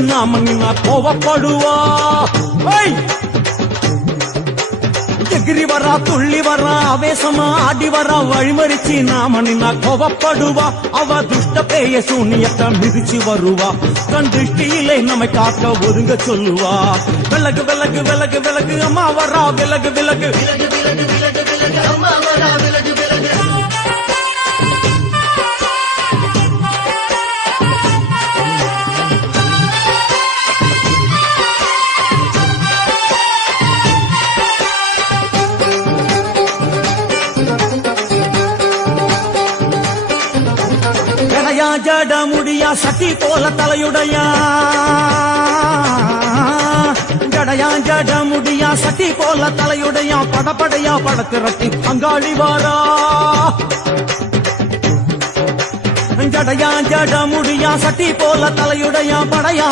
நாம கோவப்படுவா எகிரி வரா துள்ளி வரா ஆவேசமா ஆடி வரா வழிமறிச்சு நாம நின்னா கோவப்படுவா அவ துஷ்ட பேய சூனியத்தை மிதிச்சு வருவா கண் திருஷ்டியிலே நம்மை காக்க ஒதுங்க சொல்லுவா விலகு விலகு விலகு விலகு அம்மா வரா விலகு விலகு அம்மா வரா விலகு விலகு ஜட முடியா சட்டி போல தலையுடையா ஜடையா ஜட முடியா சட்டி போல தலையுடையா படப்படையா படத்திரட்டி பங்காளி வாரா ஜடையா ஜட முடியா சட்டி போல தலையுடையா படையா